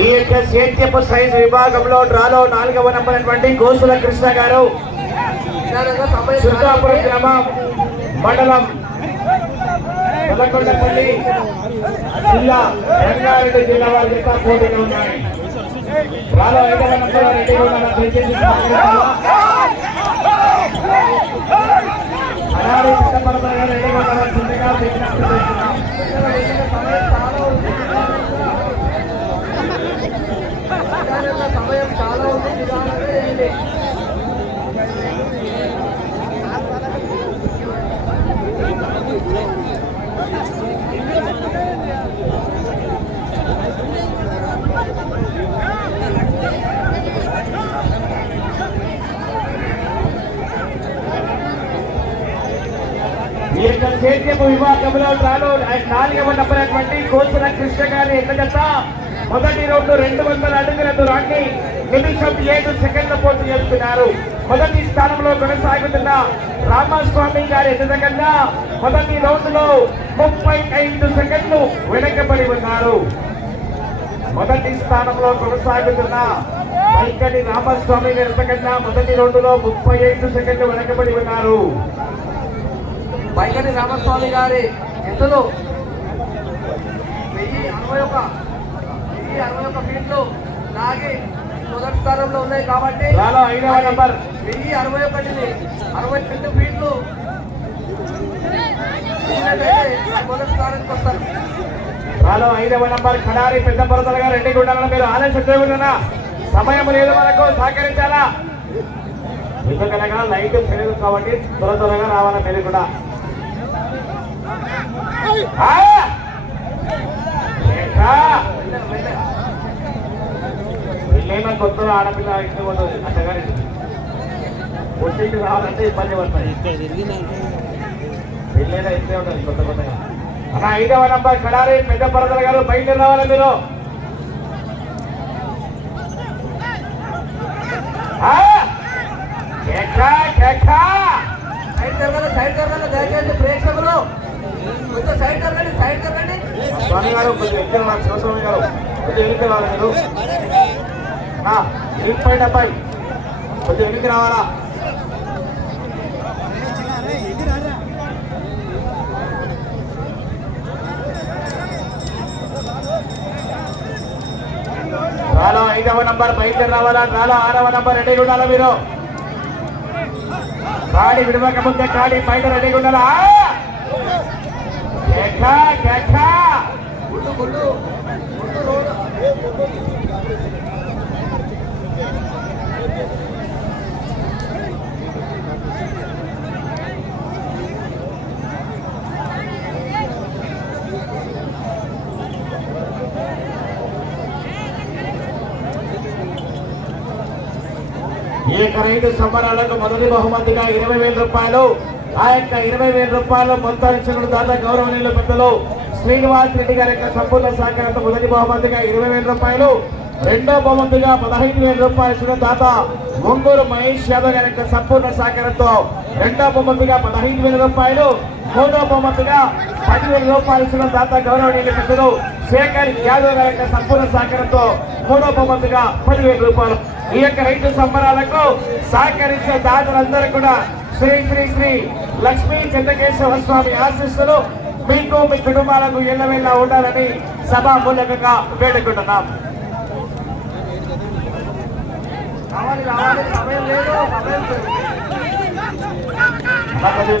ఈ యొక్క సేద్యపు సైజ్ విభాగంలో డ్రాలో నాలుగవ నంబర్ అటువంటి గోసుల కృష్ణ గారు. దుర్గాపురం గ్రామం మండలం పదకొండపల్లి జిల్లా రంగారెడ్డి జిల్లా వారి యొక్క పోటీలు ఉన్నాయి. డ్రాలో ఐదవ నంబర్ రెడ్డి కూడా దయచేసి సహకరించాలా? అలాగే చిత్తపరపర గారు రెడ్డి కూడా చిన్నగా విజ్ఞప్తి చేస్తున్నాం. సమయం చాలా ఉంటుంది కాబట్టి ఏంటి? ఈ యొక్క సేద్యపు విభాగంలో తాను నాలుగవ నంబర్ కోసుల కృష్ణ గారి ఎక్కడత మొదటి రౌండ్ రెండు వందల అడుగుల దూరాన్ని నిమిషం ఏడు సెకండ్ల పూర్తి చేస్తున్నారు. మొదటి స్థానంలో కొనసాగుతున్న రామస్వామి గారి ఎదురకన్నా మొదటి రౌండ్లో ముప్పై ఐదు సెకండ్లు వెనకబడి ఉన్నారు. మొదటి స్థానంలో కొనసాగుతున్న వైకటి రామస్వామి గారి ఎదురకన్నా మొదటి రౌండ్లో ముప్పై ఐదు సెకండ్లు వెనకబడి ఉన్నారు. పైకటి రామస్వామి గారి ఎత్తులు వెయ్యి అరవై ఒక వెయ్యి అరవై ఒక ఫీట్లు లాగి మొదటి స్థానంలో ఉన్నాయి కాబట్టి రాలో ఐదవ నంబర్. వెయ్యి అరవై ఒకటిని అరవై రెండు ఫీట్లు మొదటి స్థానానికి వస్తారు. రాలో ఐదవ నంబర్ ఖడారి పెద్ద పరదల గారు రెడ్డి గుండాలను మీరు ఆలస్యం చేయకుండా సమయం లేదు మనకు సహకరించాలా? ఎందుకనగా లైట్ తెలియదు కాబట్టి త్వర త్వరగా రావాలా మీరు కూడా? వీళ్ళేమో కొత్త ఆడపిల్ల ఇంటి పోతుంది అత్తగారి పుట్టింటి రావాలంటే ఇబ్బంది పడతాయి పెళ్ళైనా ఇంతే ఉంటుంది కొత్త కొత్తగా అన్న ఐదవ నంబర్ కడారి పెద్ద పరదల గారు బయట రావాలి మీరు దయచేసి ప్రేక్షకులు. కొంచెం సైడ్ జరగండి సైడ్ స్వామి గారు కొంచెం ఎక్కడ ఉన్నారు శివస్వామి గారు కొంచెం ఎన్నిక రావాలి మీరు ఎయిట్ పాయింట్ కొంచెం ఎన్నిక రావాలా రాలో ఐదవ నంబర్ బయట రావాలా రాలో ఆరవ నంబర్ రెడీ ఉండాలా మీరు కాడి విడవక ముందే కాడి బయట రెడీ ఉండాలా? కేకా, రైతు సంబరాలకు మొదటి బహుమతిగా ఇరవై వేల రూపాయలు. ఆ యొక్క ఇరవై వేల రూపాయలు మొత్తాన్ని దాత గౌరవనీయుల పెద్దలు శ్రీనివాస్ రెడ్డి గారి యొక్క సంపూర్ణ సహకారంతో మొదటి బహుమతిగా ఇరవై వేల రూపాయలు రెండో బహుమతిగా పదహైదు వేల రూపాయలు దాత ఒంగూరు మహేష్ యాదవ్ గారి యొక్క సంపూర్ణ సహకారంతో రెండో బహుమతిగా పదహైదు వేల రూపాయలు మూడో బహుమతిగా పదివేల రూపాయలు ఇచ్చిన దాత గౌరవనీయుల పెద్దలు శేఖర్ యాదవ్ గారి యొక్క సంపూర్ణ సహకారంతో మూడో బహుమతిగా పదివేల రూపాయలు. ఈ యొక్క రైతు సంబరాలకు సహకరించిన దాతలందరూ కూడా శ్రీ శ్రీ శ్రీ లక్ష్మీ చంద్రకేశ్వర స్వామి ఆశీస్సులు మీకు మీ కుటుంబాలకు ఎల్లవేళ్ళ ఉండాలని సభామూలకంగా వేడుకుంటున్నాం. రావాలి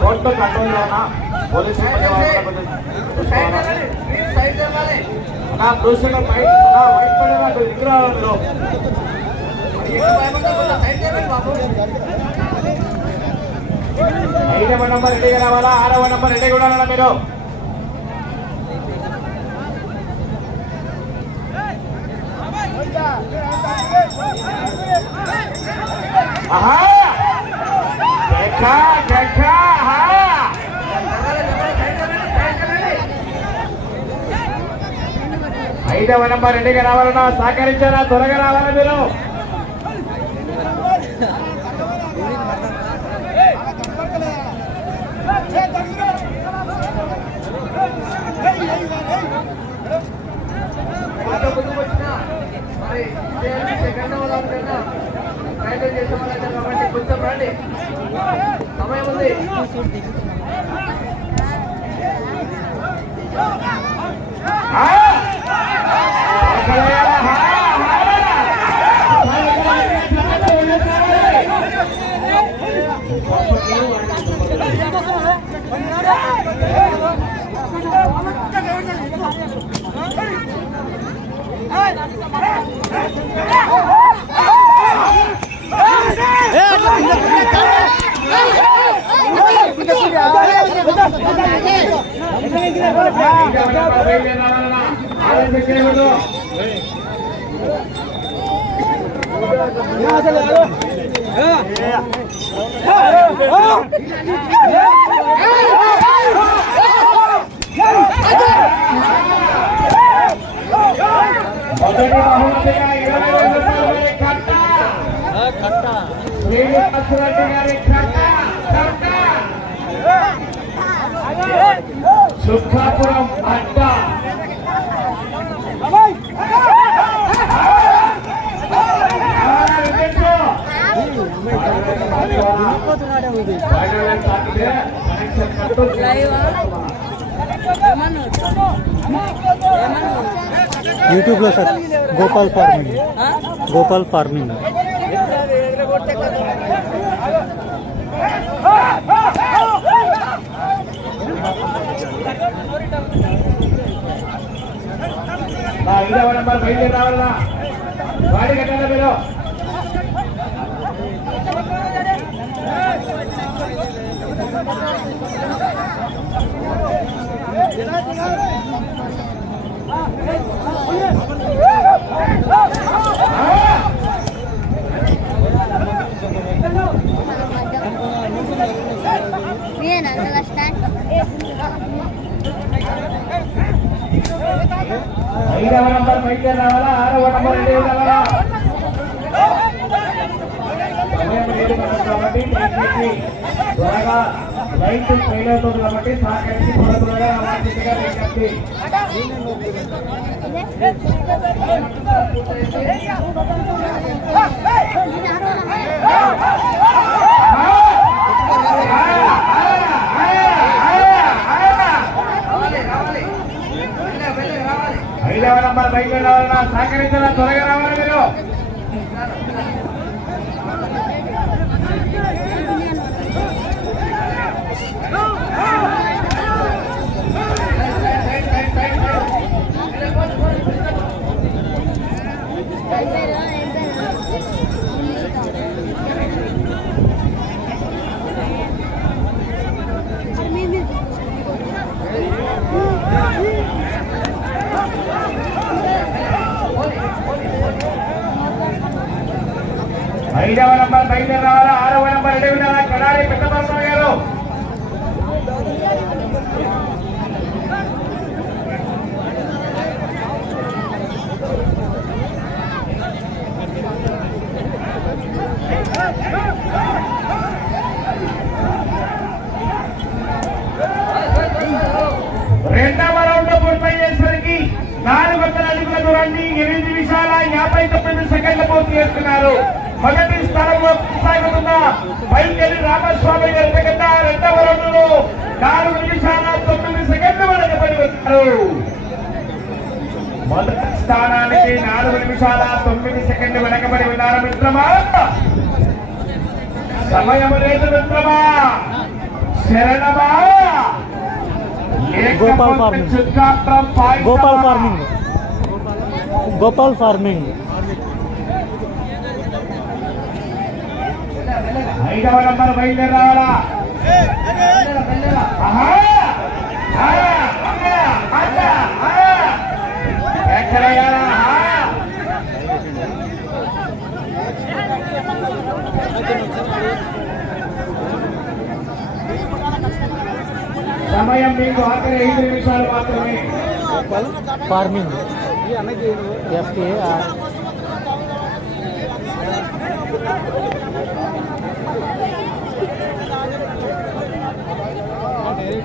కోర్టు కంట్రోల్లోనా పోలీసు నా దృష్టిలో బయట నా వైట్ పడే ఎదురు మీరు ఎక్కువ భయపడ్డా కొంచెం సైడ్ జరగాలి బాబు ఐదవ నంబర్ రెడీ రావాలా? ఆరవ నంబర్ రెడీ కూడా మీరు? ఐదవ నంబర్ రెడీగా రావాలన్నా సహకరించారా? త్వరగా రావాలా మీరు? గంటవదానికైనా ప్రయత్నం చేసే వాళ్ళైతే కాబట్టి కొంచెం రండి సమయం ఉంది Hey! మొదటి सुखापुरम अड्डा। YouTube sir Gopal farming. Gopal farming. Gopal farming Gopal farming నా ఐదవ నెంబర్ బయలుదేరి రావాలన్నా వాడి కట్టాలి మీరు బయలుదేరి రావాలా ఆరవ నెంబర్ రావాలా కాబట్టి త్వరగా లైట్ ఫెయిల్ అవుతుంది కాబట్టి సహకరించి త్వర త్వరగా విజ్ఞప్తి రావాలి రావాలి వెళ్ళే వెళ్ళే రావాలి ఐదవ నంబర్ బయలుదేరి రావాలన్నా సహకరించాలా త్వరగా రావాలి మీరు ఐదవ నంబర్ బయలుదేరి రావాలా ఆరవ నంబర్ రెడీ ఉండాలా కడారి పెద్దపల్లి గారు రెండవ రౌండ్ పూర్తయ్యేసరికి నాలుగు వందల అడుగుల దూరాన్ని ఎనిమిది నిమిషాల యాభై తొమ్మిది సెకండ్ల పూర్తి చేస్తున్నారు. మొదటి స్థానంలో కొనసాగుతున్న పైకెళ్ళి రామస్వామి గారి దగ్గర రెండవ రౌండ్లో నాలుగు నిమిషాల తొమ్మిది సెకండ్లు వెనకబడి వచ్చారు మొదటి స్థానానికి నాలుగు నిమిషాల తొమ్మిది సెకండ్లు వెనకబడి ఉన్నారు మిత్రమా? సమయం లేదు మిత్రమా. శరణమా? Gopal farming. Gopal farming. Gopal farming ఐదవ నంబర్ బయలుదేరి రావాలా వెళ్ళరా వెళ్ళరా ఆహా! ఆహా! అమ్మా! అమ్మా! ఆహా! ఎక్కడయ్యా? ఆహా! సమయం మీకు ఆఖరి ఐదు నిమిషాలు మాత్రమే. ఫార్మింగ్ ఎఫ్ఏ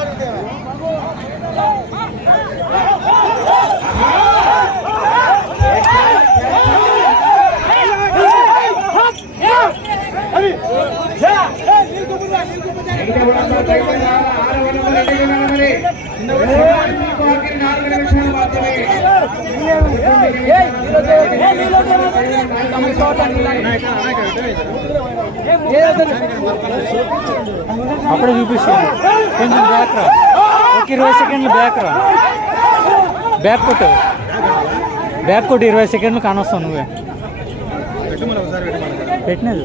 మిగతా కూడా బయటకు రావాలా? ఆరవ నెంబర్ రెడీగా ఉండాలి మరి. మీకు ఆఖరి నాలుగు నిమిషాలు మాత్రమే. అప్పుడే చూపిస్తాను కొంచెం బ్యాక్ రా. ఒక ఇరవై సెకండ్లు బ్యాక్ రా. బ్యాక్ కొట్టు. బ్యాక్ కొట్టు ఇరవై సెకండ్లు కానొస్తావు నువ్వే. పెట్టినది.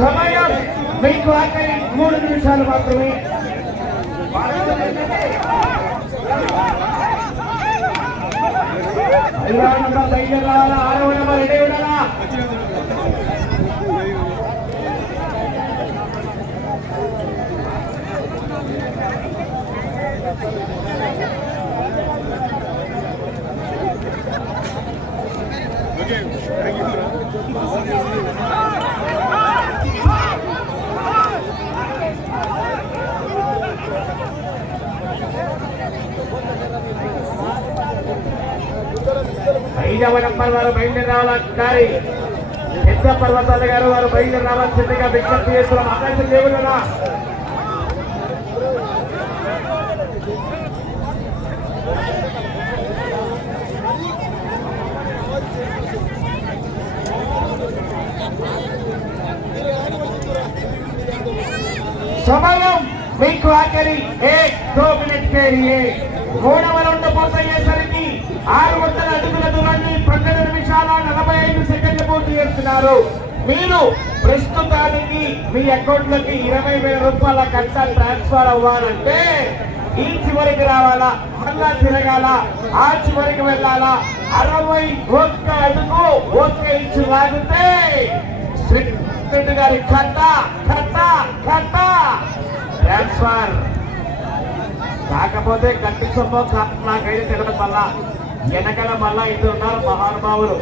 సమయం మీకు ఆఖరి మూడు నిమిషాలు మాత్రమే. ఐదవ నెంబర్ ఉండాలా నంబర్ వారు బయలుదేరి రావాలంటారు పెద్ద పర్వతాల గారు వారు బయలుదేరి రావాల్సిందిగా విజ్ఞప్తి చేస్తున్నాం ఆకాశం దేవుడునా సమయం మీకు ఆఖరి. ఏ దో మినిట్ కేరియే మూడవ రెండు పూర్తయ్యేసరికి ఆరు వందల అడుగుల దూరాన్ని పన్నెండు నిమిషాల నలభై ఐదు సెకండ్లు పూర్తి చేస్తున్నారు. మీరు ప్రస్తుతానికి మీ అకౌంట్లోకి ఇరవై వేల రూపాయల కట్ట ట్రాన్స్ఫర్ అవ్వాలంటే ఈ చివరికి రావాలా? మళ్ళా తిరగాల? ఆ చివరికి వెళ్ళాలా? అరవై ఒక్క అడుగు ఒక్క ఇంచు లాగితే శ్రీ గారి కట్ట కట్ట కట్ట ట్రాన్స్ఫర్. కాకపోతే గట్టి సొమ్ము నాకైతే తెలియదు మళ్ళా వెనకాల మళ్ళా ఇద్దరు ఉన్నారు మహానుభావులు.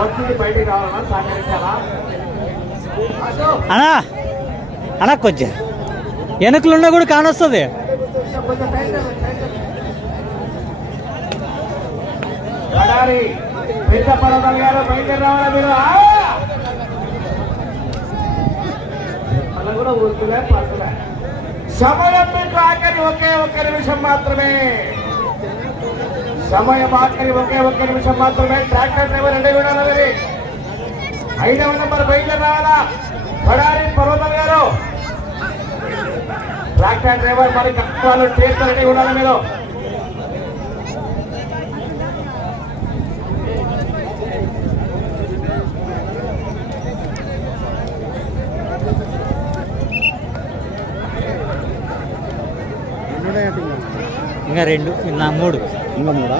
వచ్చి బయటికి రావాలన్నా సహకరించాలా? అదో అన్నా అన్నా కొంచెం వెనకలున్నా కూడా కానొస్తుంది. పెద్ద పర్వతాలు గారు రావాలా మీరు? కూడా ఊరుకులే సమయం మీకు ఆఖరి ఒకే ఒక్క నిమిషం మాత్రమే. సమయం ఆఖరి ఒకే ఒక్క నిమిషం మాత్రమే. ట్రాక్టర్ డ్రైవర్ అంటే కూడా ఐదవ నెంబర్ బయట రావాలా కడారి పర్వతం గారు. ట్రాక్టర్ డ్రైవర్ మరి కష్టాలు చేస్తారని ఉండాలి మీరు? ఇంకా రెండు ఇది నా మూడు. ఇంకా మూడా?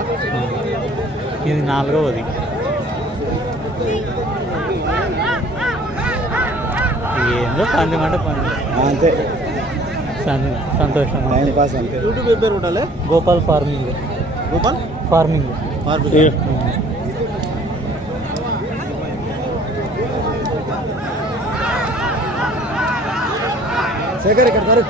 ఇది నాలుగవది. ఏందో పందెం అంటే పందెం. అంతే. సంతోషం. టైం పాస్ అంతే. యూట్యూబ్ పేరు ఉండాలి? గోపాల్ ఫార్మింగ్. గోపాల్? ఫార్మింగ్. శేఖర్ ఇక్కడ